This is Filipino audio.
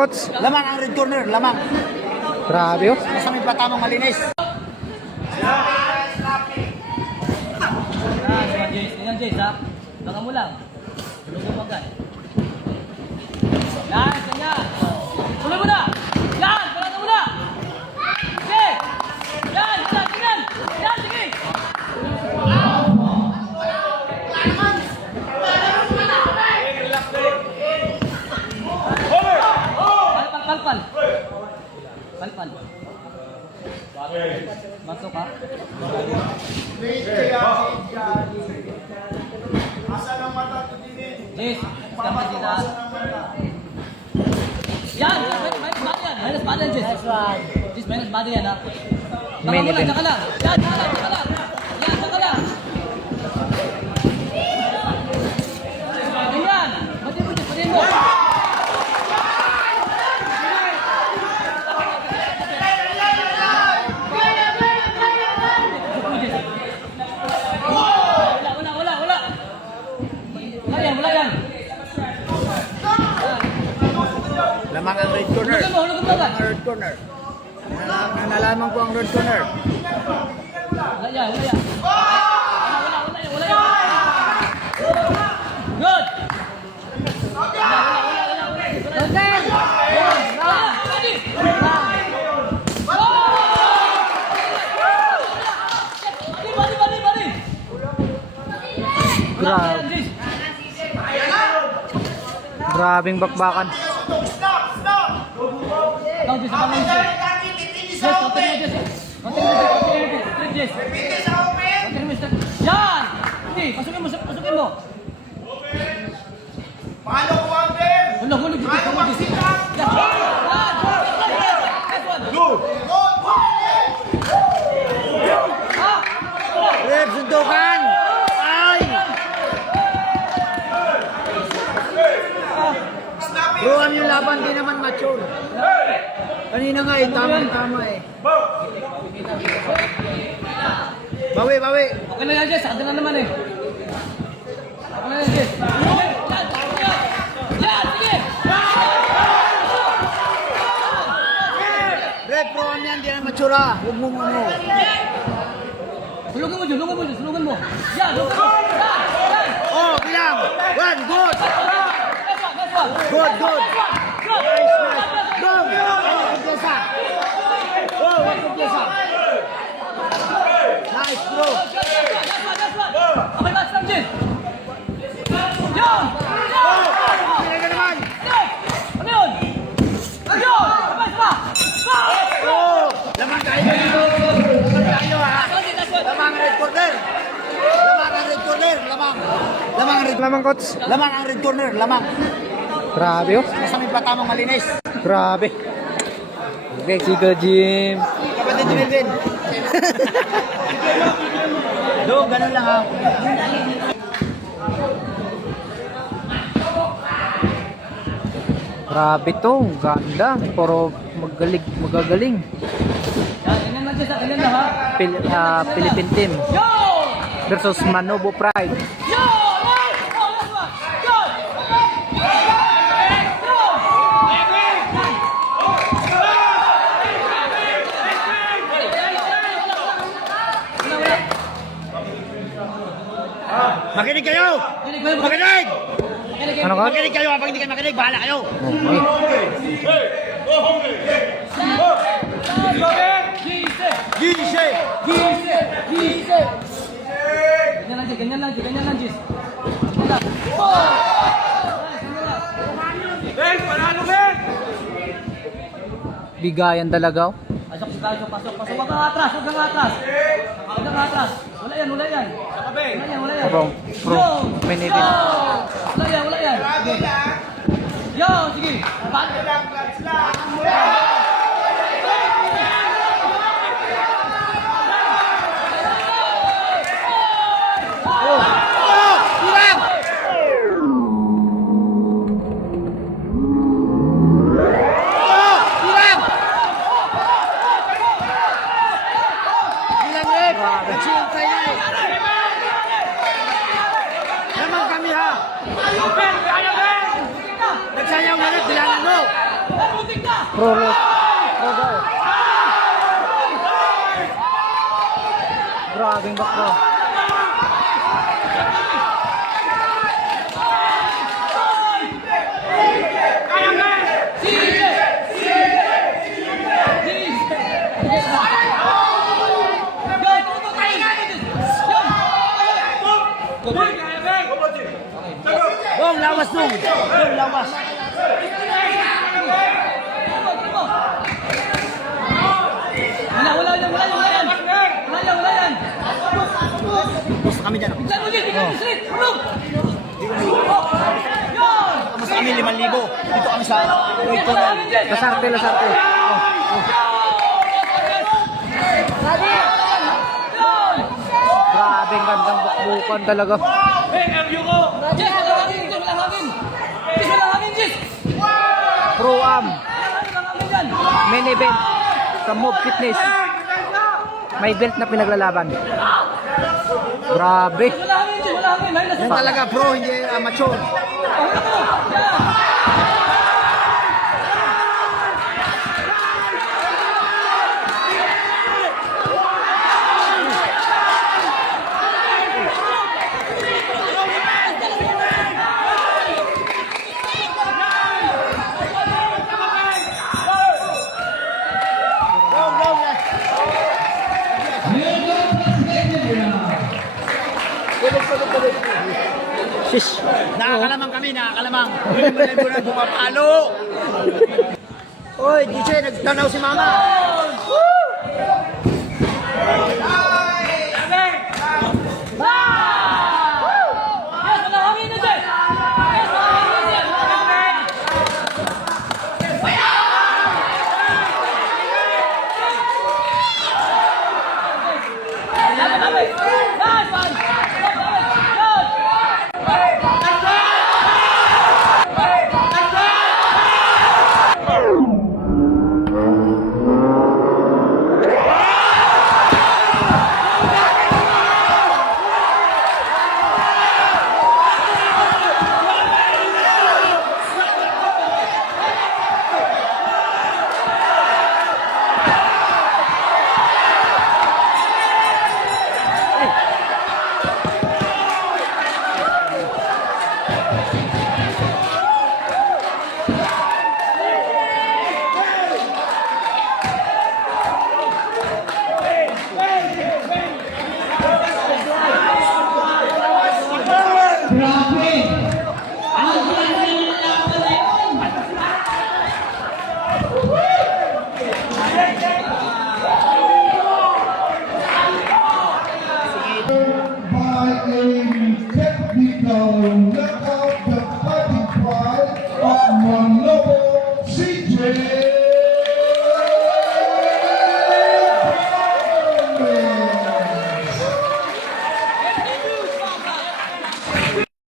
coach. Lamang ang red corner, lamang. Grabe oh. Basta may patamang malinis. Yan, Jace, ha? Baka mo lang. Tulog mo agad. Yan, ganyan. Tuloy mo na! Yan! Balata mo na! Sige! Yan! Yan! Yan! Yan! Sige! Palpal! Palpal! Masok ha? Jis, sama kita. Yan, minus body yan, Jis. Jis, minus body yan ha. Main event. Saka lang. Yan, saka lang. Yan, saka lang. Ganyan. Batiin mo, Jis, batiin mo. Wala yan. Lamang ang red corner. Hulugan mo agad. Lamang ang red corner. Nalaman ko ang red corner. Wala yan. Wala yan. Good. Grabing bakbakan. Ikaw, Jess, abang lang, Jess. Jess, continue, Jess. Continue, Jess. Continue, Jess. Yan! Hindi, pasukin mo. Paano ko ang game? Hulog, Jess. Paano magsita? Yan! Next one. Red, sundukan! Ay! Ruan yung laban, di naman mature. Kanina nga tama eh. Bawi. Okay na yan, Jess. Ando na naman eh. Okay na yan, Jess. Yan, sige! Red, ruan yan, di naman mature ah. Huwag mo ano. Hulugan mo, Jess. Hulugan mo. Yan, hulugan mo. Yan! Oh, bilang! One, good! Next one. Good! Good. Go! Kumpiyansa! Go! Kumpiyansa! Nice, bro! Okay, last time, Jess. Yan! Sila ka naman! Ano yun? Kapag pa! Oh! Lamang tayo dito! Lamang tayo ha! Lamang ang red corner! Lamang ang red corner! Lamang! Lamang ang red Lamang coach. Lamang ang red corner! Lamang! Grabe oh. Basta may patamang malinis! Grabe. Okay, Chico Jim. Kapatid ni Melvin! Do, ganun lang ha! Grabe to. Ganda. Puro magagaling. Yan, ganyan lang, Jess. Ganyan lang, ha? Philippine team Yo! versus Manobo Pride. Yo! Makinig kayo! Makinig! Ano ka? Makinig kayo! Kapag hindi kayo makinig, bahala kayo! Okay. Gise! Ganyan lang, Jess. Bigayan talaga oh. Pasok. Huwag kang atras. Wala yan. Wala yan. Pro. Main event. Wala yan. Sige. Yo, sige. Nagsayaw na rin, bilangan mo! Butik na! Pro daw. Grabing bakbo. Dong, lawas dong. Dong, lawas. Wala yan. Basta kami dyan. Bigla mo din, straight. Tulog. Mas kami 5,000. Dito kami sa right corner. Lasarte. Grabing gandang bakbukan talaga. Jess, wala hangin. Jess, wala hangin, Jess. Pro Am. Wala hangin dyan. Main event sa Move Fitness. May belt na pinaglalaban. Grabe. Wala hangin, Jess, wala hangin. Yan talaga pro, hindi amateur. Shish. Nakakalamang kami, nakakalamang. Hindi mo na bumapalo. Oy, DJ, nagtanaw si Mama. Yes, wala hangin na, Jess. Yes, wala hangin, Jess. Wala hangin. Last one. by a technical